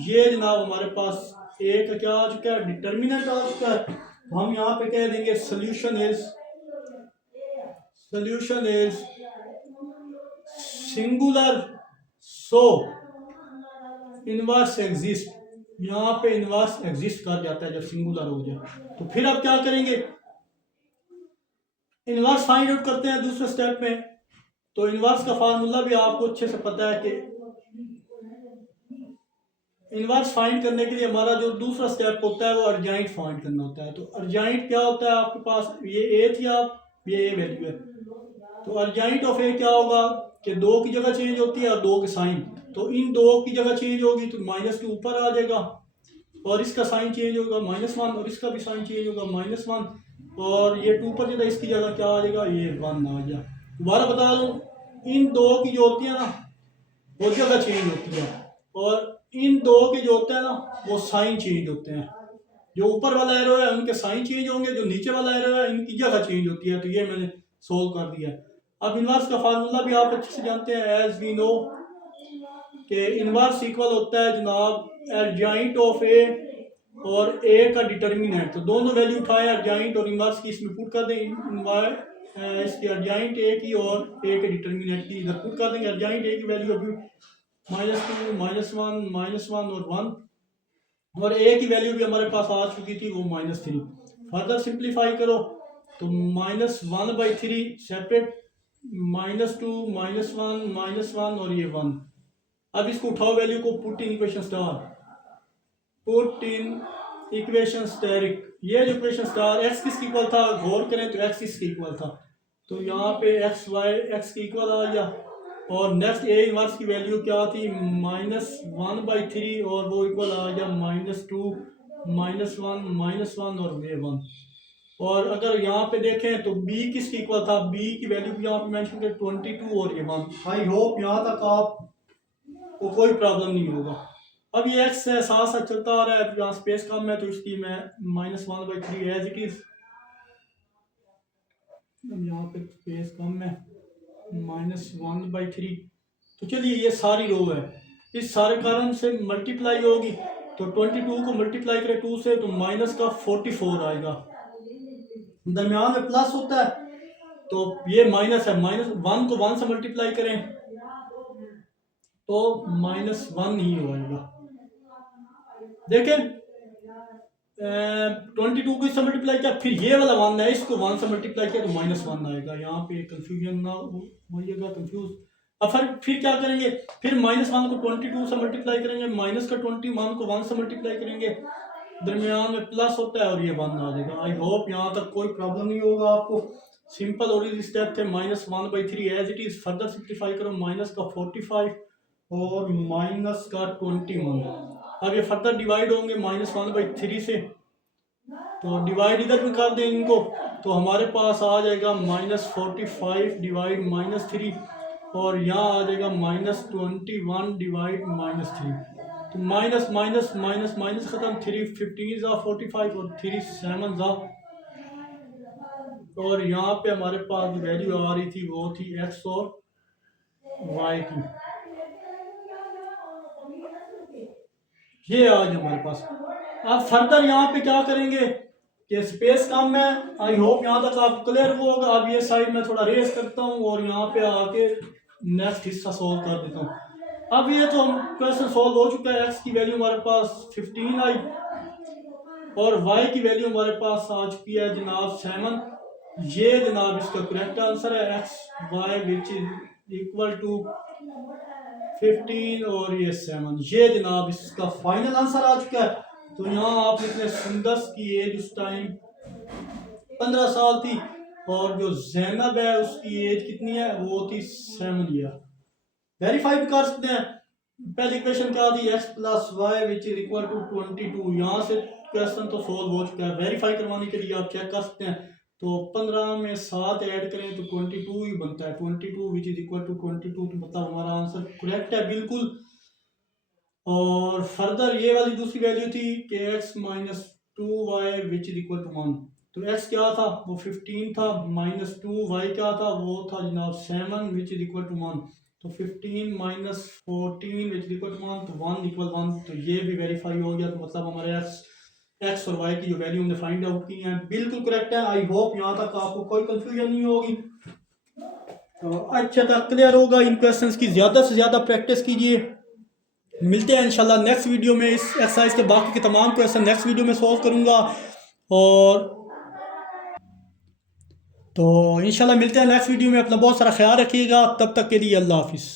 ये जनाब हमारे पास ए का क्या आ चुका है, डिटर्मिनेंट आ चुका है। हम यहाँ पे कह देंगे solution is singular, so inverse exist, यहाँ पे इनवर्स एग्जिस्ट कर जाता है जब सिंगुलर हो जाए। तो फिर आप क्या करेंगे, इनवर्स फाइंड आउट करते हैं दूसरे स्टेप में। तो इनवर्स का फार्मूला भी आपको अच्छे से पता है कि इनवर्स फाइंड करने के लिए हमारा जो दूसरा स्टेप होता है वो अर्जाइंट फाइंड करना होता है। तो अर्जाइंट क्या होता है, आपके पास ये ए थी, आप ये ए वैल्यू है, तो अर्जाइंट ऑफ ए क्या होगा कि 2 की जगह चेंज होती है और 2 के साइन, तो इन 2 की जगह चेंज होगी तो -2 ऊपर आ जाएगा और इसका साइन चेंज होगा -1 और इसका भी साइन चेंज होगा -1 और ये 2 पर जगह इसकी जगह क्या आ जाएगा, ये 1 आ जाएगा। दोबारा बता दूं, इन 2 की जो होती है ना वो जगह चेंज होती है और इन 2 के जो होते हैं ना वो साइन चेंज होते हैं। जो ऊपर वाला एरो है उनके साइन चेंज होंगे, जो नीचे वाला एरो है इनकी जगह चेंज होती है। तो ये मैंने सोल्व कर दिया। अब इनवर्स का फार्मूला भी आप अच्छे से जानते हैं, एज वी नो कि इनवर्स इक्वल होता है जनाब अर्जाइंट ऑफ ए और ए का डिटर्मिनेंट। तो दोनों वैल्यू उठाए अर्जाइंट और इनवर्स की, इसमें पुट कर दें इसकी अर्जाइंट ए की और ए के डिटर्मिनेंट की इधर पुट कर देंगे। अर्जाइंट ए की वैल्यू अभी -2 -1 -1 और 1 और ए की वैल्यू भी हमारे पास आ चुकी थी वो -3। फर्दर सिंप्लीफाई करो तो -1/3 सेपरेट -2 -1 और ये 1। अब इसको उठाओ वैल्यू को, put in equation star, put in equation asterisk. ये जो इक्वेशन स्टार एक्स किसके इक्वल था, गौर करें तो एक्स इसके इक्वल था, तो यहाँ पे एक्स वाई एक्स के इक्वल आ गया। और नेक्स्ट ए इनवर्स की वैल्यू क्या थी, -1/3 और वो इक्वल आ गया -2 -1 और ये 1। और अगर यहाँ पे देखें तो बी किसकी इक्वल था, बी की वैल्यू भी यहाँ पे मेंशन करें 22 और ये 1। आई होप यहाँ तक आपको कोई प्रॉब्लम नहीं होगा। अब ये एक्स है साथ साथ चलता आ रहा है, यहाँ स्पेस कम है तो इसकी मैं -1/3 एज इट इज, यहाँ पे स्पेस कम है -1/3। तो चलिए ये सारी रो है, इस सारे कारण से मल्टीप्लाई होगी तो 22 को मल्टीप्लाई करें 2 से तो -44 आएगा। दरमियान में प्लस होता है तो ये माइनस है, -1 को 1 से मल्टीप्लाई करें तो -1 ही होगा। देखें 22 को इससे मल्टीप्लाई किया, फिर ये वाला 1 है इसको 1 से मल्टीप्लाई किया तो -1 आएगा। यहाँ पे कंफ्यूजन ना होइएगा, कंफ्यूज। अब फिर क्या करेंगे, फिर -1 को 22 से मल्टीप्लाई करेंगे, -21 को 1 से मल्टीप्लाई करेंगे, दरमियान में प्लस होता है और ये 1 आ जाएगा। आई होप यहाँ तक कोई प्रॉब्लम नहीं होगा आपको। सिंपल और इजी स्टेप थे, -1/3 as it is. Further simplify करो, -45 और -21। अब ये फर्दर डिवाइड होंगे -1/3 से, तो डिवाइड इधर भी कर दें इनको तो हमारे पास आ जाएगा -45 डिवाइड -3 और यहाँ आ जाएगा -21 डिवाइड -3। तो माइनस माइनस माइनस माइनस खत्म, 3 15 जा 45 और 3 7 जा, और यहाँ पे हमारे पास जो वैल्यू आ रही थी वो थी एक्स और वाई की। ये आज हमारे पास। अब फर्दर यहाँ पे क्या करेंगे कि स्पेस कम है, आई होप यहाँ तक आपको क्लियर हुआ होगा। अब ये साइड में थोड़ा रेस करता हूँ और यहाँ पे आके नेक्स्ट हिस्सा सॉल्व कर देता हूँ। अब ये तो क्वेश्चन सॉल्व हो चुका है। एक्स की वैल्यू हमारे पास 15 आई और वाई की वैल्यू हमारे पास आ चुकी है जनाब 7। ये जनाब इसका करेक्ट आंसर है, x y which is equal to 15 और ये 7। ये जनाब इसका फाइनल आंसर आ चुका है। तो यहाँ आप लिख लें सुंदस की एज उस टाइम 15 साल थी और जो जैनब है उसकी एज कितनी है, वो थी 7 ईयर। वेरीफाई भी कर सकते हैं। पहली इक्वेशन क्या थी, x + y which is equal to 22। यहाँ से क्वेश्चन तो सोल्व हो चुका है। वेरीफाई करवाने के लिए आप चेक कर सकते हैं। तो 15 में 7 ऐड करें तो 22 ही बनता है। 22 विच इज इक्वल टू 22, तो मतलब हमारा आंसर करेक्ट है बिल्कुल। और फर्दर ये वाली दूसरी वैल्यू थी कि x - 2y which is equal to 1। तो x क्या था, वो 15 था, -2y क्या था, वो था जनाब 7 विच इज इक्वल टू 1। तो 15 - 14 विच इज इक्वल टू 1, तो 1 = 1। तो ये भी वेरीफाई हो गया। तो मतलब हमारे x और y की जो वैल्यू हमने फाइंड आउट की है बिल्कुल करेक्ट है। आई होप यहाँ तक आपको कोई कंफ्यूजन नहीं होगी। तो अच्छा तक क्लियर होगा। इन क्वेश्चंस की ज़्यादा से ज़्यादा प्रैक्टिस कीजिए मिलते हैं इंशाल्लाह नेक्स्ट वीडियो में। इस एक्सरसाइज के बाकी के तमाम क्वेश्चन नेक्स्ट वीडियो में सॉल्व करूँगा। और तो इंशाल्लाह मिलते हैं नेक्स्ट वीडियो में। अपना बहुत सारा ख्याल रखिएगा, तब तक के लिए अल्लाह हाफिज़।